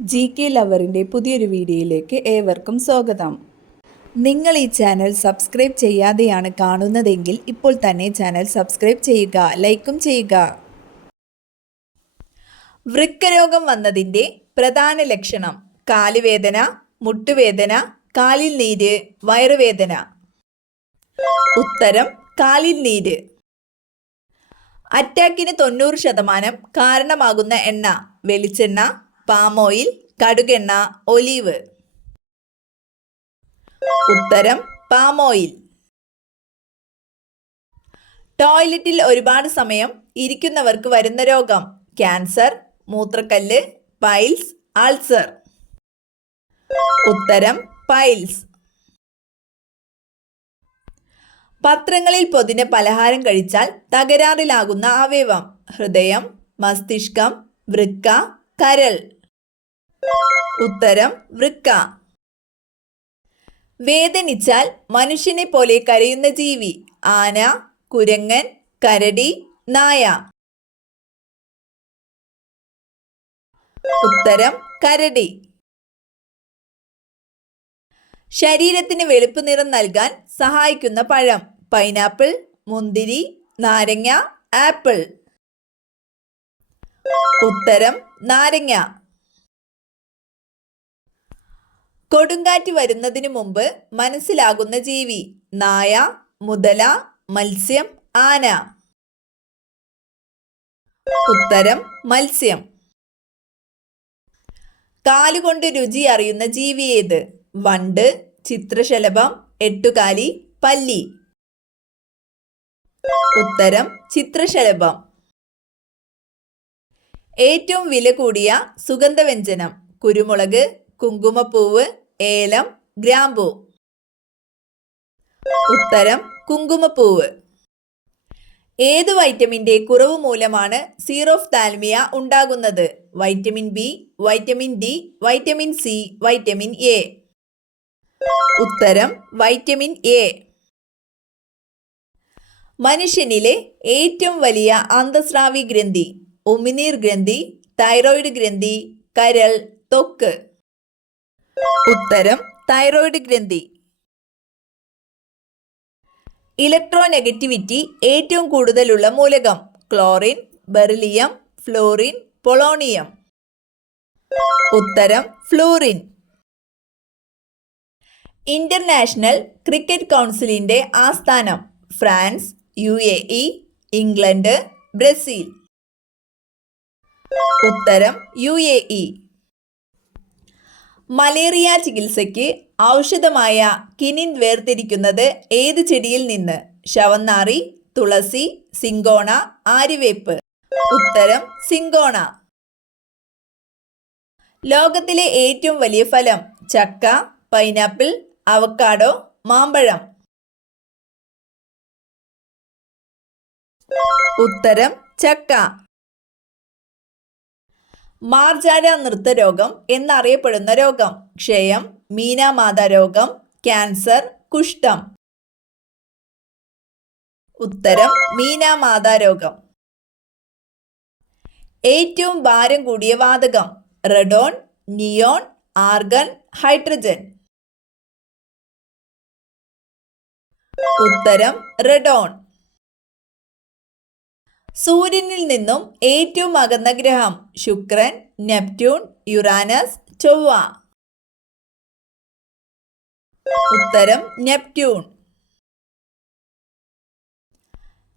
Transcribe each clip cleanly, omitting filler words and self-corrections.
GK ലവറിൻ്റെ പുതിയൊരു വീഡിയോയിലേക്ക് ഏവർക്കും സ്വാഗതം. നിങ്ങൾ ഈ ചാനൽ സബ്സ്ക്രൈബ് ചെയ്യാതെയാണ് കാണുന്നതെങ്കിൽ ഇപ്പോൾ തന്നെ ചാനൽ സബ്സ്ക്രൈബ് ചെയ്യുക, ലൈക്കും ചെയ്യുക. വൃക്കരോഗം വന്നതിൻ്റെ പ്രധാന ലക്ഷണം: കാലുവേദന, മുട്ടുവേദന, കാലിൽ നീര്, വയറുവേദന. ഉത്തരം കാലിൽ നീര്. അറ്റാക്കിന് 90% കാരണമാകുന്ന എണ്ണ: വെളിച്ചെണ്ണ, പാം ഓയിൽ, കടുകെണ്ണ, ഒലീവ്. ഉത്തരം പാം ഓയിൽ. ടോയ്ലറ്റിൽ ഒരുപാട് സമയം ഇരിക്കുന്നവർക്ക് വരുന്ന രോഗം: ക്യാൻസർ, മൂത്രക്കല്ല്, പൈൽസ്, അൾസർ. ഉത്തരം പൈൽസ്. പത്രങ്ങളിൽ പൊതിഞ്ഞ പലഹാരം കഴിച്ചാൽ തകരാറിലാകുന്ന അവയവം: ഹൃദയം, മസ്തിഷ്കം, വൃക്ക, കരൾ. ഉത്തരം വൃക്ക. വേദനിച്ചാൽ മനുഷ്യനെ പോലെ കരയുന്ന ജീവി: ആന, കുരങ്ങൻ, കരടി, നായ. ഉത്തരം കരടി. ശരീരത്തിന് വെളുപ്പ് നിറം നൽകാൻ സഹായിക്കുന്ന പഴം: പൈനാപ്പിൾ, മുന്തിരി, നാരങ്ങ, ആപ്പിൾ. ഉത്തരം നാരങ്ങ. കൊടുങ്കാറ്റ് വരുന്നതിനു മുമ്പ് മനസ്സിലാകുന്ന ജീവി: നായ, മുതല, മത്സ്യം, ആന. ഉത്തരം മത്സ്യം. കാലുകൊണ്ട് രുചി അറിയുന്ന ജീവി ഏത്? വണ്ട്, ചിത്രശലഭം, എട്ടുകാലി, പല്ലി. ഉത്തരം ചിത്രശലഭം. ഏറ്റവും വില കൂടിയ സുഗന്ധവ്യഞ്ജനം: കുരുമുളക്, കുങ്കുമപ്പൂവ്, ഏലം, ഗ്രാമ്പൂ. ഉത്തരം കുങ്കുമപ്പൂവ്. ഏത് വൈറ്റമിൻ്റെ കുറവ് മൂലമാണ് സീറോഫ്താൽമിയ ഉണ്ടാകുന്നത്? Vitamin B, vitamin D, vitamin C, vitamin A. ഉത്തരം വൈറ്റമിൻ എ. മനുഷ്യനിലെ ഏറ്റവും വലിയ അന്തസ്രാവി ഗ്രന്ഥി: ഉമിനീർ ഗ്രന്ഥി, തൈറോയിഡ് ഗ്രന്ഥി, കരൾ, ത്വക്ക്. ഉത്തരം തൈറോയിഡ് ഗ്രന്ഥി. ഇലക്ട്രോനെഗറ്റിവിറ്റി ഏറ്റവും കൂടുതലുള്ള മൂലകം: ക്ലോറിൻ, ബെറിലിയം, ഫ്ലോറിൻ, പൊളോണിയം. ഉത്തരം ഫ്ലൂറിൻ. ഇന്റർനാഷണൽ ക്രിക്കറ്റ് കൗൺസിലിന്റെ ആസ്ഥാനം: ഫ്രാൻസ്, UAE, ഇംഗ്ലണ്ട്, ബ്രസീൽ. ഉത്തരം UAE. മലേറിയ ചികിത്സയ്ക്ക് ഔഷധമായ കിനിൻ വേർതിരിക്കുന്നത് ഏത് ചെടിയിൽ നിന്ന്? ശവന്നാറി, തുളസി, സിങ്കോണ, ആര്യവേപ്പ്. ഉത്തരം സിങ്കോണ. ലോകത്തിലെ ഏറ്റവും വലിയ ഫലം: ചക്ക, പൈനാപ്പിൾ, അവക്കാഡോ, മാമ്പഴം. ഉത്തരം ചക്ക. മാർജാര നൃത്തരോഗം എന്നറിയപ്പെടുന്ന രോഗം: ക്ഷയം, മീനാമാത രോഗം, ക്യാൻസർ, കുഷ്ഠം. ഉത്തരം മീനാമാത രോഗം. ഏറ്റവും ഭാരം കൂടിയ വാതകം: റെഡോൺ, നിയോൺ, ആർഗൺ, ഹൈഡ്രജൻ. ഉത്തരം റെഡോൺ. സൂര്യനിൽ നിന്നും ഏറ്റവും അകന്ന ഗ്രഹം: ശുക്രൻ, നെപ്റ്റ്യൂൺ, യുറാനസ്, ചൊവ്വ. ഉത്തരം നെപ്റ്റ്യൂൺ.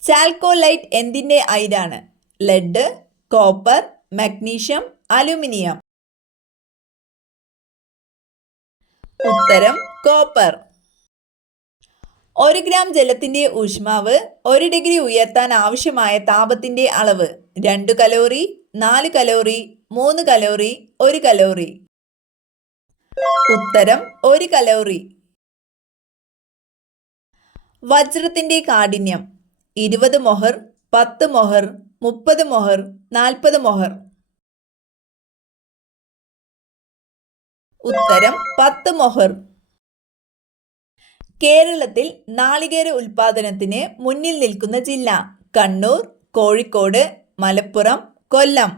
ചാൽക്കോലൈറ്റ് എന്തിന്റെ അയിരാണ്? Lead, copper, magnesium, aluminium. ഉത്തരം കോപ്പർ. 1 ഗ്രാം ജലത്തിന്റെ ഊഷ്മാവ് 1 ഡിഗ്രി ഉയർത്താൻ ആവശ്യമായ താപത്തിന്റെ അളവ്: 2 കലോറി, 4 കലോറി, 3 കലോറി, 1 കലോറി. ഉത്തരം 1 കലോറി. വജ്രത്തിന്റെ കാഠിന്യം: 20 മൊഹർ, 10 മൊഹർ, 30 മൊഹർ, 40 മൊഹർ. ഉത്തരം 10 മൊഹർ. കേരളത്തിൽ നാളികേര ഉൽപാദനത്തിന് മുന്നിൽ നിൽക്കുന്ന ജില്ല: കണ്ണൂർ, കോഴിക്കോട്, മലപ്പുറം, കൊല്ലം.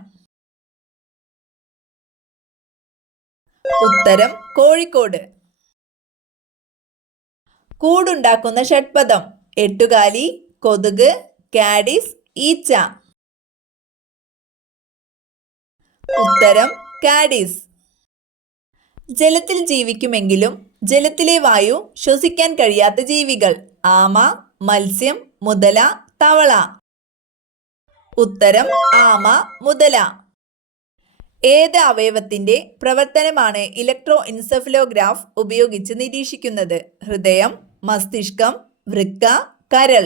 ഉത്തരം കോഴിക്കോട്. കൂടുണ്ടാക്കുന്ന ഷഡ്പദം: എട്ടുകാലി, കൊതുക്, കാഡിസ്, ഈച്ച. ഉത്തരം കാഡിസ്. ജലത്തിൽ ജീവിക്കുമെങ്കിലും ജലത്തിലെ വായു ശ്വസിക്കാൻ കഴിയാത്ത ജീവികൾ: ആമ, മത്സ്യം, മുതല, തവള. ഉത്തരം ആമ, മുതല. ഏത് അവയവത്തിന്റെ പ്രവർത്തനമാണ് ഇലക്ട്രോ എൻസെഫലോഗ്രാഫ് ഉപയോഗിച്ച് നിരീക്ഷിക്കുന്നത്? ഹൃദയം, മസ്തിഷ്കം, വൃക്ക, കരൾ.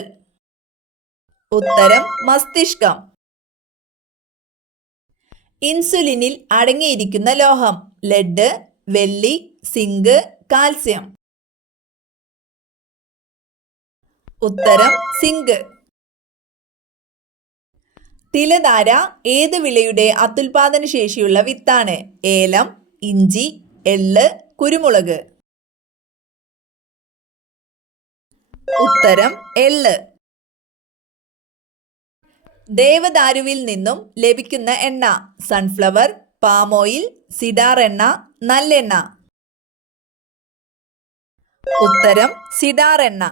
ഉത്തരം മസ്തിഷ്കം. ഇൻസുലിനിൽ അടങ്ങിയിരിക്കുന്ന ലോഹം: ലെഡ്, വെള്ളി, സിങ്ക്, കാൽസ്യം. ഉത്തരം സിങ്ക്. തിലധാര ഏത് വിളയുടെ അത്യുൽപാദന ശേഷിയുള്ള വിത്താണ്? ഏലം, ഇഞ്ചി, എള്ള്, കുരുമുളക്. ഉത്തരം എള്ള്. ദേവദാരുവിൽ നിന്നും ലഭിക്കുന്ന എണ്ണ: സൺഫ്ലവർ, പാം ഓയിൽ, സിഡാർ എണ്ണ, നല്ലെണ്ണ. ഉത്തരം സിഡാർ എണ്ണ.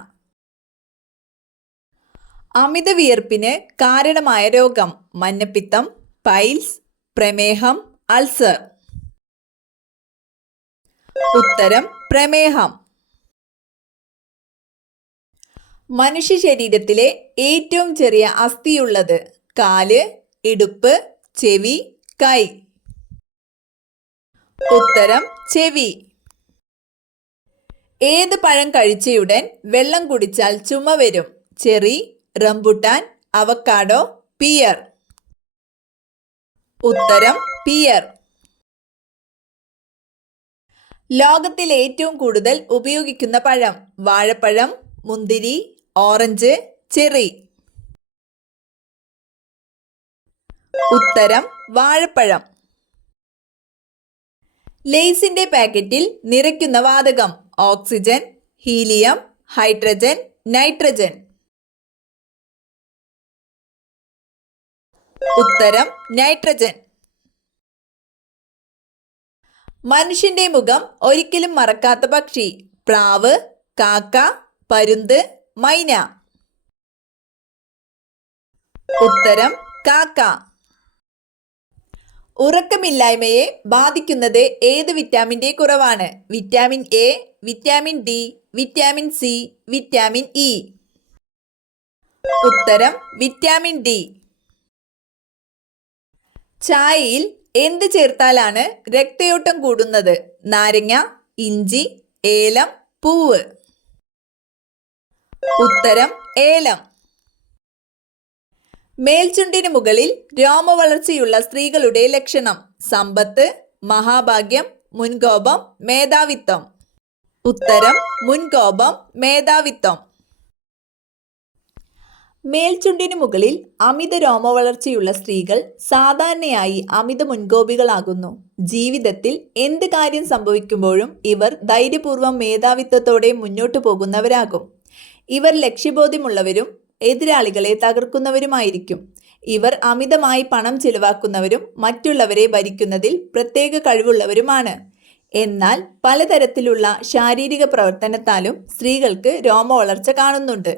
അമിത വിയർപ്പിന് കാരണമായ രോഗം: മഞ്ഞപ്പിത്തം, പൈൽസ്, പ്രമേഹം, അൾസർ. ഉത്തരം പ്രമേഹം. മനുഷ്യ ശരീരത്തിലെ ഏറ്റവും ചെറിയ അസ്ഥിയുള്ളത്: കാല്, ഇടുപ്പ്, ചെവി, കൈ. ഉത്തരം ചെവി. ഏത് പഴം കഴിച്ചയുടൻ വെള്ളം കുടിച്ചാൽ ചുമ വരും? Cherry, rambutan, avocado, pear. ഉത്തരം പിയർ. ലോകത്തിൽ ഏറ്റവും കൂടുതൽ ഉപയോഗിക്കുന്ന പഴം: വാഴപ്പഴം, മുന്തിരി, ഓറഞ്ച്, ചെറി. ഉത്തരം വാഴപ്പഴം. ലേസിന്റെ പാക്കറ്റിൽ നിറയ്ക്കുന്ന വാതകം: ഓക്സിജൻ, ഹീലിയം, ഹൈഡ്രജൻ, നൈട്രജൻ. ഉത്തരം നൈട്രജൻ. മനുഷ്യന്റെ മുഖം ഒരിക്കലും മറക്കാത്ത പക്ഷി: പ്രാവ്, കാക്ക, പരുന്ത്, മൈന. ഉത്തരം കാക്ക. ഉറക്കമില്ലായ്മയെ ബാധിക്കുന്നത് ഏത് വിറ്റാമിന്റെ കുറവാണ്? Vitamin A, vitamin D, vitamin C, vitamin E. ഉത്തരം വിറ്റാമിൻ ഡി. ചായയിൽ എന്ത് ചേർത്താലാണ് രക്തയോട്ടം കൂടുന്നത്? നാരങ്ങ, ഇഞ്ചി, ഏലം, പൂവ്. ഉത്തരം ഏലം. മേൽചുണ്ടിന് മുകളിൽ രോമവളർച്ചയുള്ള സ്ത്രീകളുടെ ലക്ഷണം: സമ്പത്ത്, മഹാഭാഗ്യം, മുൻകോപം, മേധാവിത്വം. ഉത്തരം മുൻകോപം, മേധാവിത്വം. മേൽചുണ്ടിന് മുകളിൽ അമിത രോമവളർച്ചയുള്ള സ്ത്രീകൾ സാധാരണയായി അമിത മുൻകോപികളാകുന്നു. ജീവിതത്തിൽ എന്ത് കാര്യം സംഭവിക്കുമ്പോഴും ഇവർ ധൈര്യപൂർവ്വം മേധാവിത്വത്തോടെ മുന്നോട്ടു പോകുന്നവരാകും. ഇവർ ലക്ഷ്യബോധ്യമുള്ളവരും എതിരാളികളെ തകർക്കുന്നവരുമായിരിക്കും. ഇവർ അമിതമായി പണം ചിലവാക്കുന്നവരും മറ്റുള്ളവരെ ഭരിക്കുന്നതിൽ പ്രത്യേക കഴിവുള്ളവരുമാണ്. എന്നാൽ പലതരത്തിലുള്ള ശാരീരിക പ്രവർത്തനത്താലും സ്ത്രീകൾക്ക് രോമവളർച്ച കാണുന്നുണ്ട്.